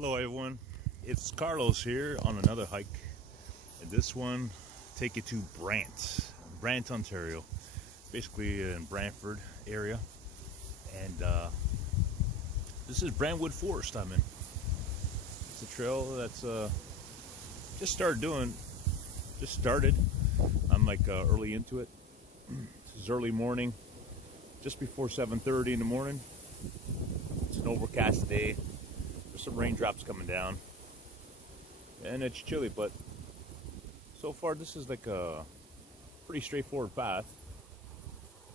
Hello everyone, it's Carlos here on another hike, and this one take you to Brant, Ontario, basically in Brantford area, and this is Brantwood Forest I'm in. It's a trail that's just started. I'm like early into it. This is early morning, just before 7:30 in the morning. It's an overcast day. There's some raindrops coming down, and it's chilly, but so far this is like a pretty straightforward path.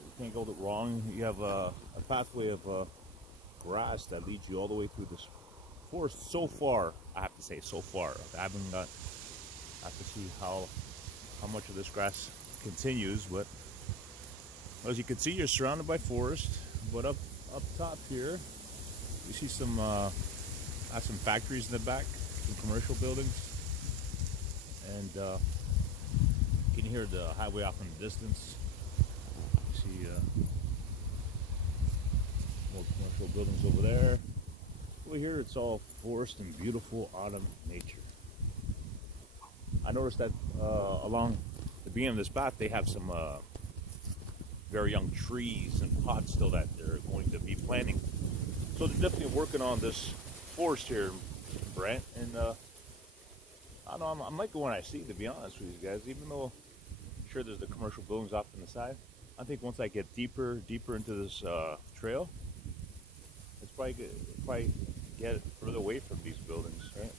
You can't go wrong. You have a pathway of grass that leads you all the way through this forest. So far, I have to say, so far. I have to see how much of this grass continues, but as you can see, you're surrounded by forest. But up top here, you see some factories in the back, some commercial buildings, and you can hear the highway off in the distance. You see more commercial buildings over there. Over here, it's all forest and beautiful autumn nature. I noticed that along the beginning of this path, they have some very young trees and pots still that they're going to be planting. So they're definitely working on this forest here in Brant, and I don't know, I'm liking what I see, to be honest with you guys. Even though I'm sure there's the commercial buildings off on the side, I think once I get deeper into this trail, it's probably get further away from these buildings, right?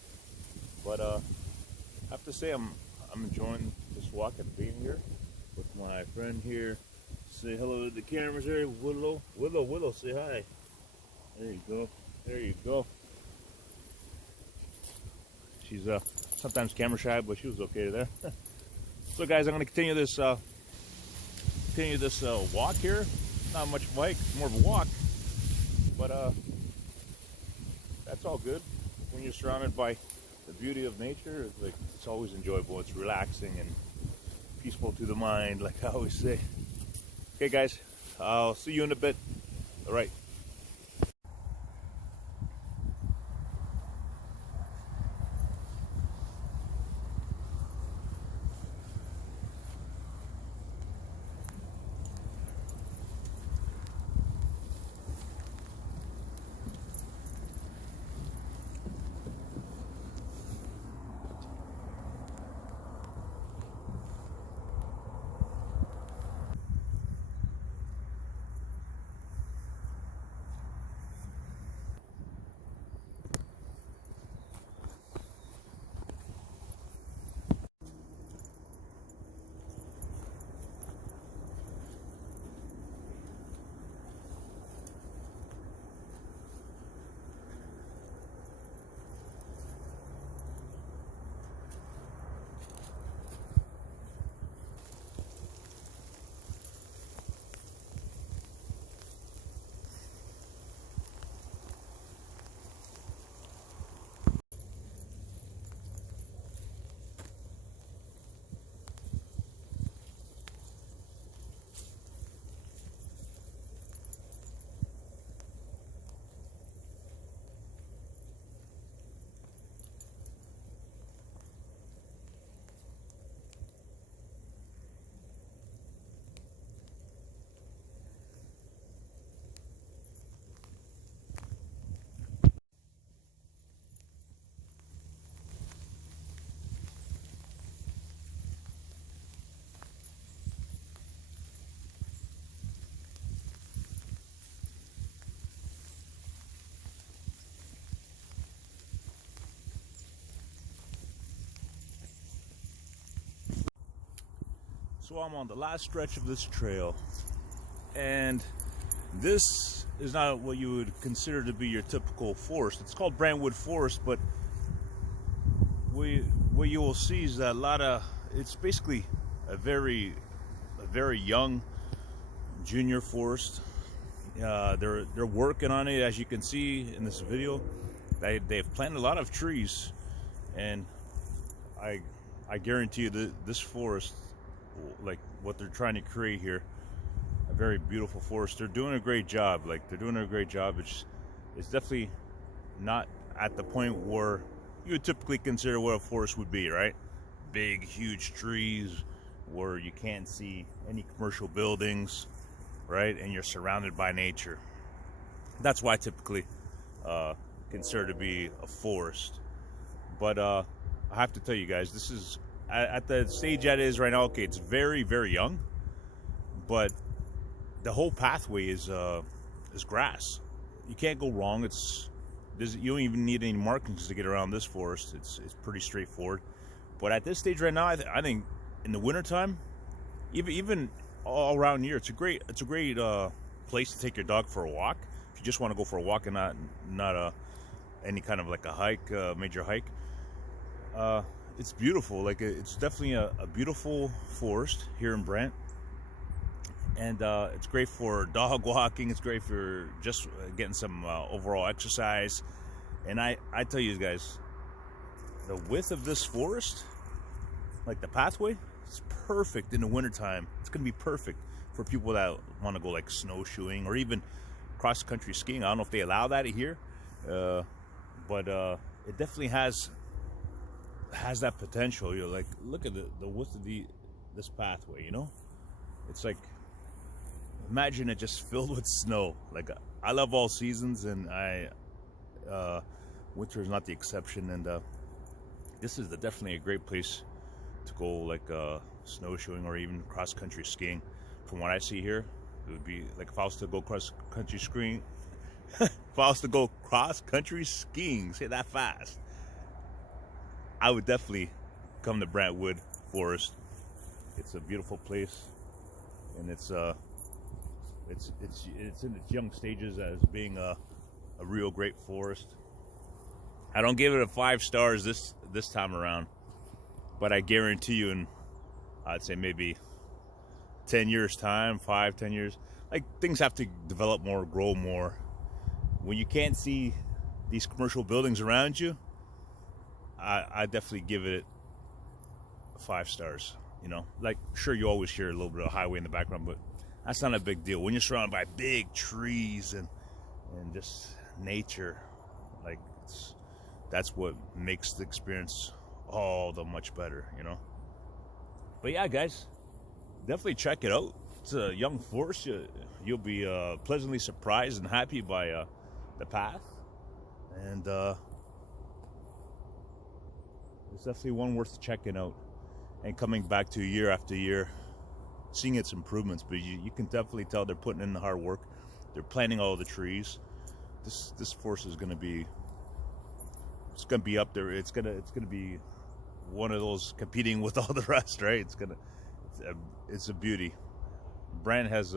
But I have to say I'm enjoying this walk and being here with my friend here. Say hello to the cameras here. Willow, say hi. There you go. There you go. She's sometimes camera shy, but she was okay there. So guys, I'm going to continue this walk here. Not much of a hike, more of a walk, but that's all good. When you're surrounded by the beauty of nature, it's always enjoyable. It's relaxing and peaceful to the mind, like I always say. Okay guys, I'll see you in a bit. All right. So I'm on the last stretch of this trail, and this is not what you would consider to be your typical forest. It's called Brantwood Forest, but what you will see is that it's basically a very young junior forest. They're working on it, as you can see in this video. They've planted a lot of trees, and I guarantee you that this forest, like what they're trying to create here, a very beautiful forest. They're doing a great job. It's definitely not at the point where you would typically consider what a forest would be, right? Big, huge trees where you can't see any commercial buildings, right? And you're surrounded by nature. That's why I typically consider to be a forest. But I have to tell you guys, this is at the stage that it is right now. Okay, it's very, very young, but the whole pathway is grass. You can't go wrong. You don't even need any markings to get around this forest. It's pretty straightforward. But at this stage right now, I think in the wintertime, even all around here, it's a great place to take your dog for a walk. If you just want to go for a walk and not any kind of like a hike, major hike. It's beautiful. Like it's definitely a beautiful forest here in Brant, and it's great for dog walking. It's great for just getting some overall exercise. And I tell you guys, the width of this forest, like the pathway, it's perfect in the wintertime. It's gonna be perfect for people that want to go like snowshoeing or even cross-country skiing. I don't know if they allow that here, but it definitely has that potential. You're like, look at the width of this pathway. You know, it's like, imagine it just filled with snow. Like, I love all seasons, and winter is not the exception. And this is definitely a great place to go, like snowshoeing or even cross-country skiing. From what I see here, it would be like if I was to go cross-country skiing. If I was to go cross-country skiing, say that fast, I would definitely come to Brantwood Forest. It's a beautiful place, and it's in its young stages as being a real great forest. I don't give it a 5 stars this time around, but I guarantee you, in I'd say maybe 10 years time, 5-10 years, like, things have to develop more, grow more. When you can't see these commercial buildings around you, I definitely give it 5 stars. You know, like, sure, you always hear a little bit of highway in the background, but that's not a big deal. When you're surrounded by big trees and just nature, like, that's what makes the experience all the much better, you know. But yeah, guys, definitely check it out. It's a young forest. You'll be pleasantly surprised and happy by the path, and it's definitely one worth checking out and coming back to year after year, seeing its improvements. But you can definitely tell they're putting in the hard work. They're planting all the trees. This forest is gonna be up there. It's gonna be one of those competing with all the rest, right? It's a beauty. Brant has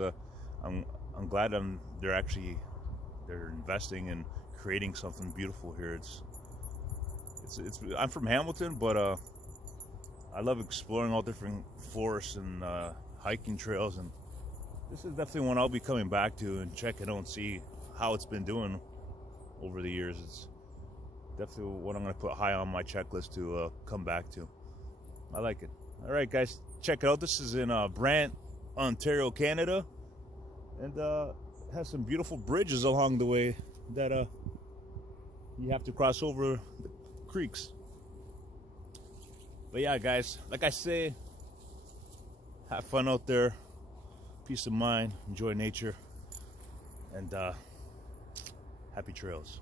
I'm glad they're investing in creating something beautiful here. I'm from Hamilton, but I love exploring all different forests and hiking trails, and this is definitely one I'll be coming back to and checking out and see how it's been doing over the years. It's definitely what I'm going to put high on my checklist to come back to. I like it. All right, guys, check it out. This is in Brant, Ontario, Canada, and has some beautiful bridges along the way that you have to cross over the creeks. But yeah, guys, like I say, have fun out there, peace of mind, enjoy nature, and happy trails.